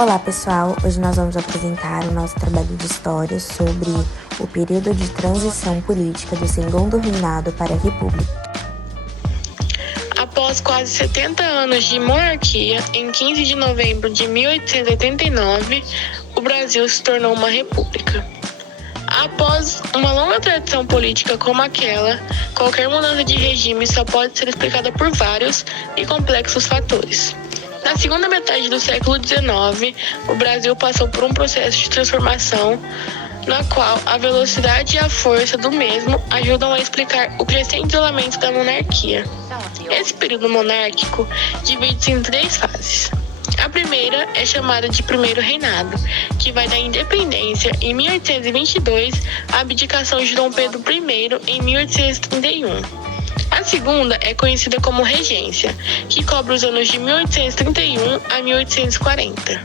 Olá pessoal, hoje nós vamos apresentar o nosso trabalho de história sobre o período de transição política do segundo reinado para a República. Após quase 70 anos de monarquia, em 15 de novembro de 1889, o Brasil se tornou uma república. Após uma longa tradição política como aquela, qualquer mudança de regime só pode ser explicada por vários e complexos fatores. Na segunda metade do século XIX, o Brasil passou por um processo de transformação na qual a velocidade e a força do mesmo ajudam a explicar o crescente isolamento da monarquia. Esse período monárquico divide-se em 3 fases. A primeira é chamada de Primeiro Reinado, que vai da independência em 1822 à abdicação de Dom Pedro I em 1831. A segunda é conhecida como Regência, que cobre os anos de 1831 a 1840.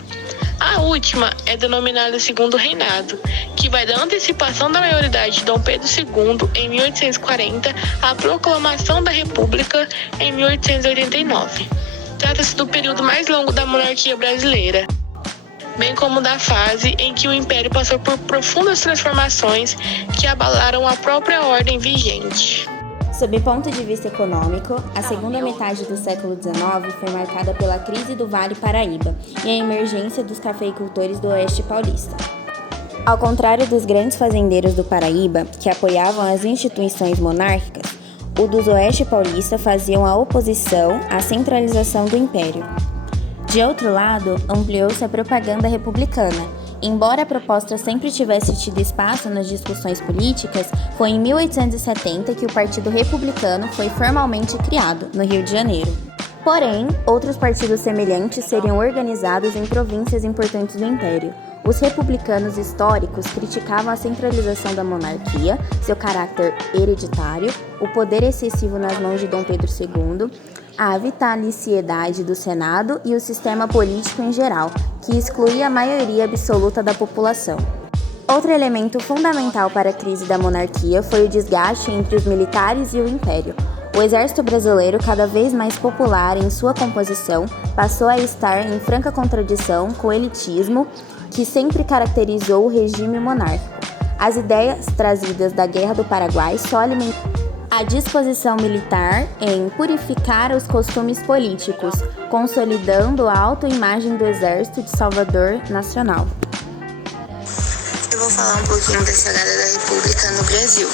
A última é denominada Segundo Reinado, que vai da antecipação da maioridade de Dom Pedro II em 1840 à proclamação da República em 1889. Trata-se do período mais longo da monarquia brasileira, bem como da fase em que o Império passou por profundas transformações que abalaram a própria ordem vigente. Sob ponto de vista econômico, a segunda metade do século XIX foi marcada pela crise do Vale Paraíba e a emergência dos cafeicultores do Oeste Paulista. Ao contrário dos grandes fazendeiros do Paraíba, que apoiavam as instituições monárquicas, o dos Oeste Paulista faziam a oposição à centralização do Império. De outro lado, ampliou-se a propaganda republicana. Embora a proposta sempre tivesse tido espaço nas discussões políticas, foi em 1870 que o Partido Republicano foi formalmente criado, no Rio de Janeiro. Porém, outros partidos semelhantes seriam organizados em províncias importantes do Império. Os republicanos históricos criticavam a centralização da monarquia, seu caráter hereditário, o poder excessivo nas mãos de Dom Pedro II, a vitaliciedade do Senado e o sistema político em geral, que excluía a maioria absoluta da população. Outro elemento fundamental para a crise da monarquia foi o desgaste entre os militares e o Império. O exército brasileiro, cada vez mais popular em sua composição, passou a estar em franca contradição com o elitismo que sempre caracterizou o regime monárquico. As ideias trazidas da Guerra do Paraguai só alimentaram a disposição militar em purificar os costumes políticos, consolidando a autoimagem do Exército de Salvador Nacional. Eu vou falar um pouquinho da chegada da República no Brasil.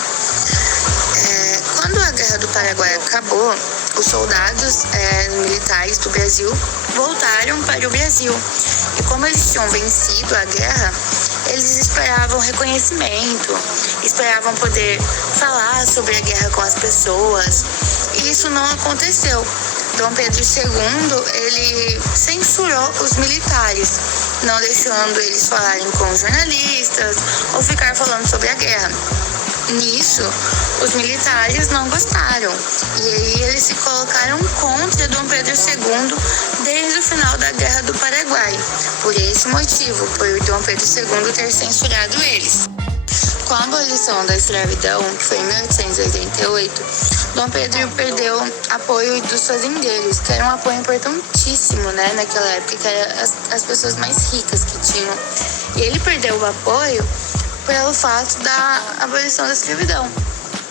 Quando a Guerra do Paraguai acabou, os soldados militares do Brasil voltaram para o Brasil. E como eles tinham vencido a guerra, eles esperavam reconhecimento, esperavam poder falar sobre a guerra com as pessoas. E isso não aconteceu. Dom Pedro II, ele censurou os militares, não deixando eles falarem com jornalistas ou ficar falando sobre a guerra. Nisso, os militares não gostaram, e aí eles se colocaram contra Dom Pedro II desde o final da Guerra do Paraguai, por esse motivo, por Dom Pedro II ter censurado eles. Com a abolição da escravidão, que foi em 1888, Dom Pedro perdeu apoio dos fazendeiros, que era um apoio importantíssimo, naquela época, que eram as pessoas mais ricas que tinham. E ele perdeu o apoio pelo fato da abolição da escravidão,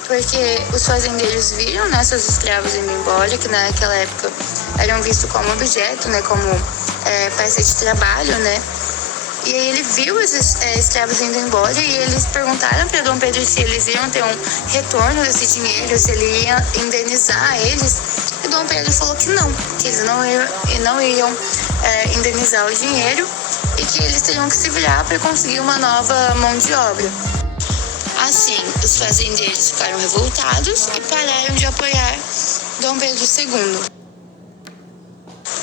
porque os fazendeiros viram seus escravos indo embora, que naquela época eram vistos como objeto, como peça de trabalho, E aí ele viu esses escravos indo embora e eles perguntaram para Dom Pedro se eles iam ter um retorno desse dinheiro, se ele ia indenizar eles. E Dom Pedro falou que eles não iam indenizar o dinheiro e que eles teriam que se virar para conseguir uma nova mão de obra. Assim, os fazendeiros ficaram revoltados e pararam de apoiar Dom Pedro II.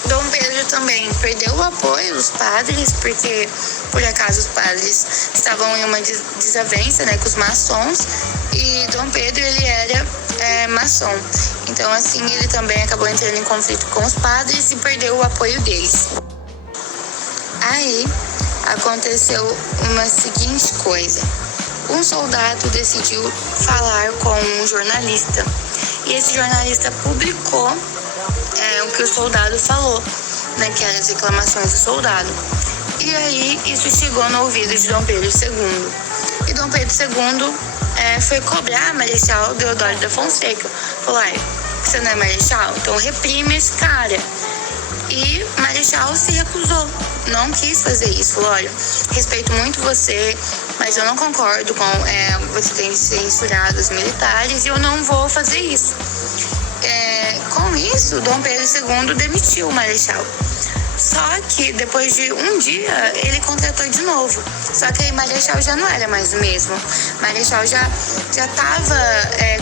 Dom Pedro também perdeu o apoio dos padres, porque por acaso os padres estavam em uma desavença com os maçons, e Dom Pedro ele era maçom. Então assim ele também acabou entrando em conflito com os padres e perdeu o apoio deles. Aí aconteceu uma seguinte coisa: um soldado decidiu falar com um jornalista, e esse jornalista publicou o que o soldado falou, que eram as reclamações do soldado. E aí isso chegou no ouvido de Dom Pedro II. E Dom Pedro II foi cobrar Marechal Deodoro da Fonseca. Falou, você não é marechal? Então reprime esse cara. E Marechal se recusou, não quis fazer isso. Falou, olha, respeito muito você, mas eu não concordo com você ter censurado os militares e eu não vou fazer isso. Com isso, Dom Pedro II demitiu o Marechal. Só que depois de um dia ele contratou de novo. Só que aí Marechal já não era mais o mesmo. Marechal já estava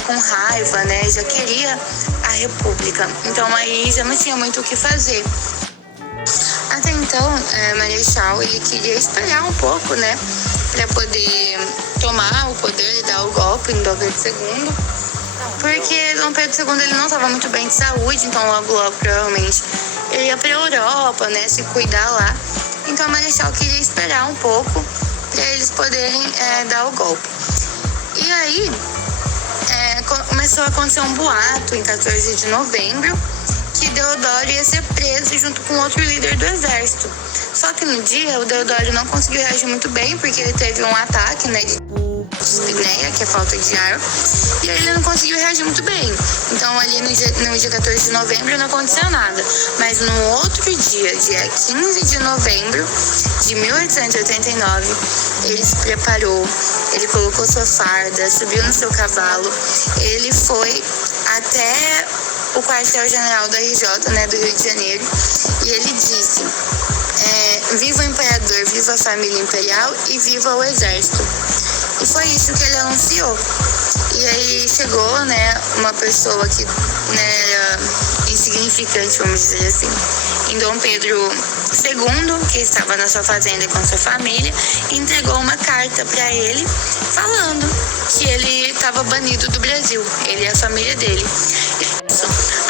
com raiva, né? Já queria a República. Então aí já não tinha muito o que fazer. Até então, Marechal ele queria esperar um pouco, né? Para poder tomar o poder e dar o golpe em Dom Pedro II. Porque Dom Pedro II ele não estava muito bem de saúde, então logo provavelmente ele ia para a Europa, né, se cuidar lá. Então Marechal queria esperar um pouco para eles poderem dar o golpe. E aí começou a acontecer um boato em 14 de novembro que Deodoro ia ser preso junto com outro líder do exército. Só que no dia o Deodoro não conseguiu reagir muito bem porque ele teve um ataque, né, de dispneia, que é falta de ar, e aí ele não conseguiu reagir muito bem. Então ali no dia 14 de novembro não aconteceu nada. Mas no outro dia 15 de novembro de 1889, ele se preparou, ele colocou sua farda, subiu no seu cavalo, ele foi até o quartel-general da RJ, né, do Rio de Janeiro, e ele disse: viva o imperador, viva a família imperial e viva o exército. E foi isso que ele anunciou. E aí chegou, né, uma pessoa que, né, era insignificante, vamos dizer assim, em Dom Pedro II, que estava na sua fazenda com sua família, e entregou uma carta para ele falando que ele estava banido do Brasil, ele e a família dele.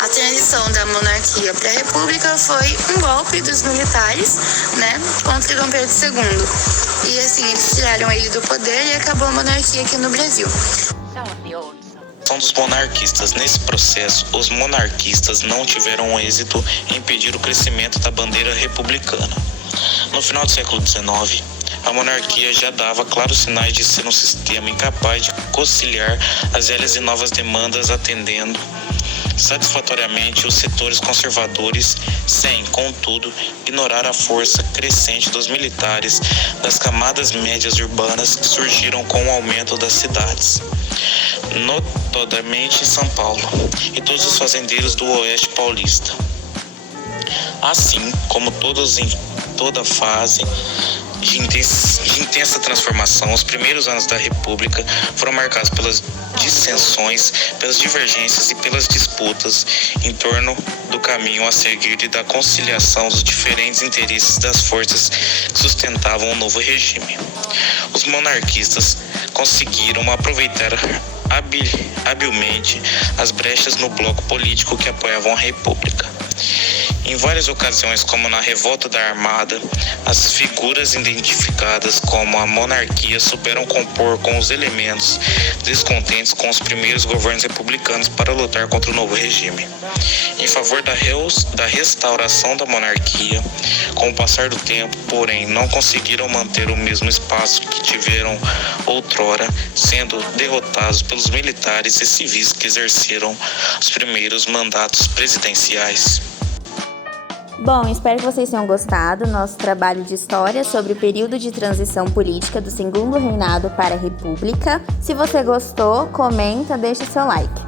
A transição da monarquia para a república foi um golpe dos militares, né, contra Dom Pedro II. E assim, eles tiraram ele do poder e acabou a monarquia aqui no Brasil. São dos monarquistas. Nesse processo, os monarquistas não tiveram êxito em impedir o crescimento da bandeira republicana. No final do século XIX, a monarquia já dava claros sinais de ser um sistema incapaz de conciliar as velhas e novas demandas, atendendo satisfatoriamente os setores conservadores, sem, contudo, ignorar a força crescente dos militares das camadas médias urbanas que surgiram com o aumento das cidades, notadamente em São Paulo, e todos os fazendeiros do Oeste Paulista. Assim como todos em toda fase de intensa transformação, os primeiros anos da República foram marcados pelas dissensões, pelas divergências e pelas disputas em torno do caminho a seguir e da conciliação dos diferentes interesses das forças que sustentavam o novo regime. Os monarquistas conseguiram aproveitar habilmente as brechas no bloco político que apoiavam a República. Em várias ocasiões, como na Revolta da Armada, as figuras identificadas como a monarquia souberam compor com os elementos descontentes com os primeiros governos republicanos para lutar contra o novo regime. Em favor da restauração da monarquia, com o passar do tempo, porém, não conseguiram manter o mesmo espaço que tiveram outrora, sendo derrotados pelos militares e civis que exerceram os primeiros mandatos presidenciais. Bom, espero que vocês tenham gostado do nosso trabalho de história sobre o período de transição política do Segundo Reinado para a República. Se você gostou, comenta, deixa seu like.